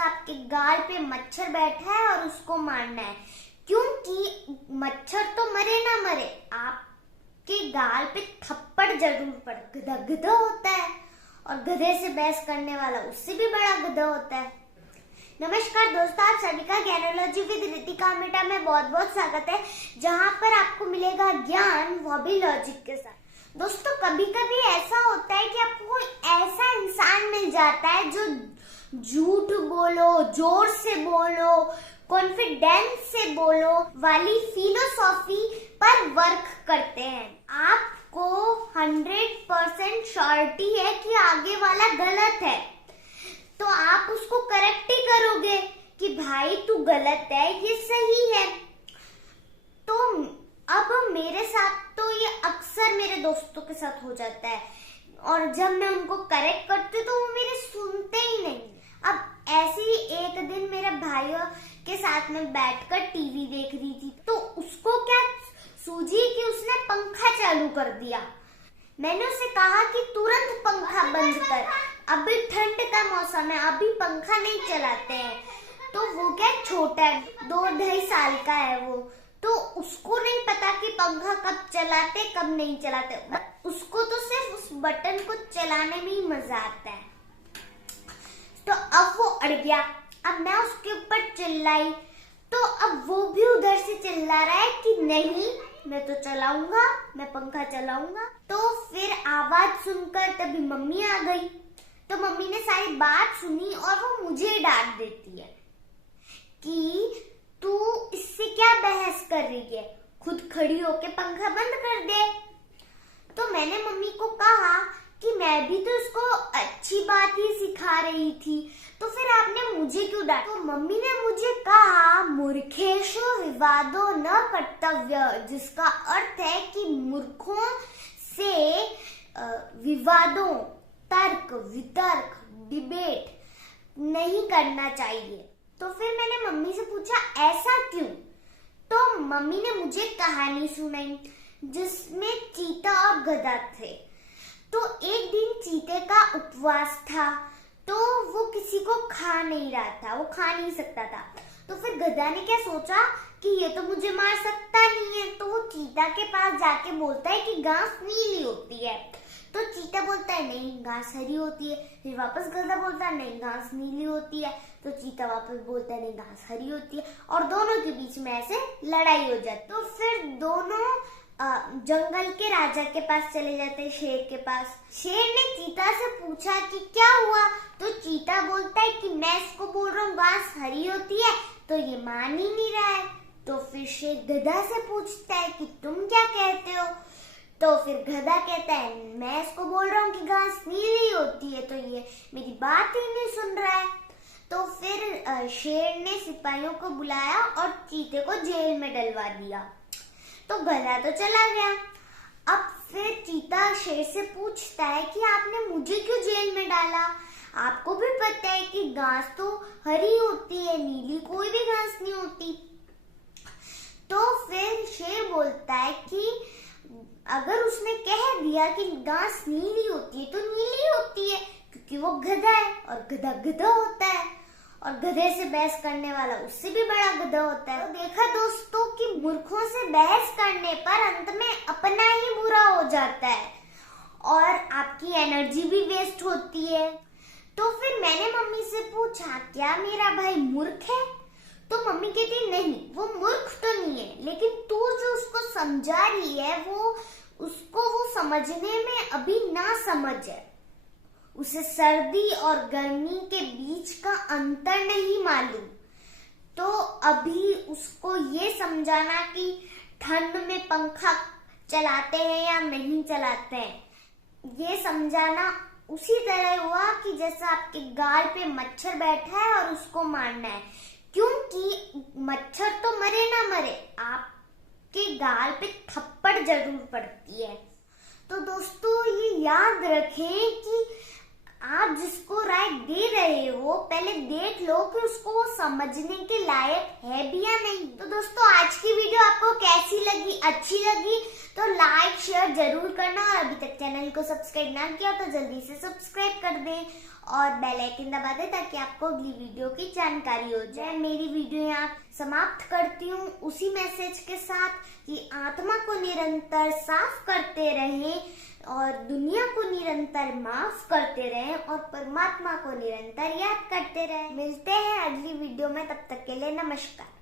आपके गाल पे मच्छर बैठा है और उसको मारना है, क्योंकि मच्छर तो मरे ना मरे, आपके गाल पे थप्पड़ जरूर पड़े। गधा गधा होता है और गधे से बहस करने वाला उससे भी बड़ा गधा होता है। नमस्कार दोस्तों, आप सभी का ज्ञानोलॉजी विद रितिका मेटा में बहुत बहुत स्वागत है, जहाँ पर आपको मिलेगा ज्ञान, वो भी लॉजिक के साथ। दोस्तों, कभी कभी ऐसा होता है कि आपको कोई ऐसा इंसान मिल जाता है जो झूठ बोलो, जोर से बोलो, कॉन्फिडेंस से बोलो वाली फिलोसॉफी पर वर्क करते हैं। आपको 100% श्योरिटी है कि आगे वाला गलत है, तो आप उसको करेक्ट ही करोगे कि भाई तू गलत है, ये सही है। तो अब मेरे साथ तो ये अक्सर मेरे दोस्तों के साथ हो जाता है, और जब मैं उनको करेक्ट करती हूँ तो वो मेरे सुनते ही नहीं। अब ऐसे ही एक दिन मेरे भाइयों के साथ में बैठकर टीवी देख रही थी, तो उसको क्या सूझी कि उसने पंखा चालू कर दिया। मैंने उसे कहा कि तुरंत पंखा बंद कर, अभी ठंड का मौसम है, अभी पंखा नहीं चलाते हैं। तो वो क्या छोटा है, 2-2.5 साल का है वो, तो उसको नहीं पता कि पंखा कब चलाते कब नहीं चलाते। उसको तो सिर्फ उस बटन को चलाने में ही मजा आता है। तो अब वो अड़ गया, अब मैं उसके ऊपर चिल्लाई, तो अब वो भी उधर से चिल्ला रहा है कि नहीं मैं तो चलाऊंगा, मैं पंखा चलाऊंगा। तो फिर आवाज सुनकर तभी मम्मी आ गई, तो मम्मी ने सारी बात सुनी और वो मुझे डांट देती है कि तू इससे क्या बहस कर रही है, खुद खड़ी होके पंखा बंद कर दे। तो मैंने मम्मी को कहा कि मैं भी तो इसको अच्छी बात ही सिखा रही थी, तो फिर आपने मुझे क्यों डांटा? तो मम्मी ने मुझे कहा मूर्खेषु विवादो न कर्तव्य, जिसका अर्थ है कि मूर्खों से विवादों, तर्क वितर्क, डिबेट नहीं करना चाहिए। तो फिर मैंने मम्मी से पूछा ऐसा क्यों? तो मम्मी ने मुझे कहानी सुनाई जिसमें चीता और गधा थे। तो एक दिन चीते का उपवास था, तो वो किसी को खा नहीं रहा था, वो खा नहीं सकता था। तो फिर गधा ने क्या सोचा कि ये तो मुझे मार सकता नहीं है, तो वो चीता के पास जाके बोलता है कि घास नीली होती है। तो चीता बोलता है नहीं घास हरी होती है। फिर वापस गधा बोलता है नहीं घास नीली होती है। तो चीता वापस बोलता है नहीं घास हरी होती है, और दोनों के बीच में ऐसे लड़ाई हो जाती। तो फिर दोनों जंगल के राजा के पास चले जाते हैं, शेर के पास। शेर ने चीता से पूछा कि क्या हुआ? तो चीता बोलता है कि मैं इसको बोल रहा हूँ घास हरी होती है, तो ये मान ही नहीं रहा है। तो फिर शेर गधा से पूछता है कि तुम क्या कहते हो? तो फिर गधा कहता है मैं इसको बोल रहा हूँ कि घास नीली होती है, तो ये मेरी बात ही नहीं सुन रहा है। तो फिर शेर ने सिपाहियों को बुलाया और चीते को जेल में डलवा दिया। तो गधा तो चला गया। अब फिर चीता शेर से पूछता है कि आपने मुझे क्यों जेल में डाला? आपको भी पता है कि घास तो हरी होती है, नीली कोई भी घास नहीं होती। तो फिर शेर बोलता है कि अगर उसने कह दिया कि घास नीली होती है तो नीली होती है, क्योंकि वो गधा है और गधा गधा होता है, और गधे से बहस करने वाला उससे भी बड़ा गधा होता है। तो देखा दोस्तों कि मूर्खों से बहस करने पर अंत में अपना ही बुरा हो जाता है और आपकी एनर्जी भी वेस्ट होती है। तो फिर मैंने मम्मी से पूछा क्या मेरा भाई मूर्ख है? तो मम्मी कहती नहीं वो मूर्ख तो नहीं है, लेकिन तू जो उसको समझा रही है वो उसको वो समझने में अभी ना समझ है, उसे सर्दी और गर्मी के बीच का अंतर नहीं मालूम। तो अभी उसको ये समझाना कि ठंड में पंखा चलाते हैं या नहीं चलाते हैं, ये समझाना उसी तरह हुआ कि जैसा आपके गाल पे मच्छर बैठा है और उसको मारना है, क्योंकि मच्छर तो मरे ना मरे, आपके गाल पे थप्पड़ जरूर पड़ती है। तो दोस्तों ये याद रखें कि आप जिसको राय दे रहे हो पहले देख लो कि उसको वो समझने के लायक है भी या नहीं। तो दोस्तों आज की वीडियो आपको कैसी लगी, अच्छी लगी तो लाइक शेयर जरूर करना, और अभी तक चैनल को सब्सक्राइब ना किया तो जल्दी से सब्सक्राइब कर दें और बेल आइकन दबा दें ताकि आपको अगली वीडियो की जानकारी हो जाए। मेरी वीडियो यहाँ समाप्त करती हूँ उसी मैसेज के साथ कि आत्मा को निरंतर साफ करते रहें और दुनिया को निरंतर माफ करते रहें और परमात्मा को निरंतर याद करते रहें। मिलते हैं अगली वीडियो में, तब तक के लिए नमस्कार।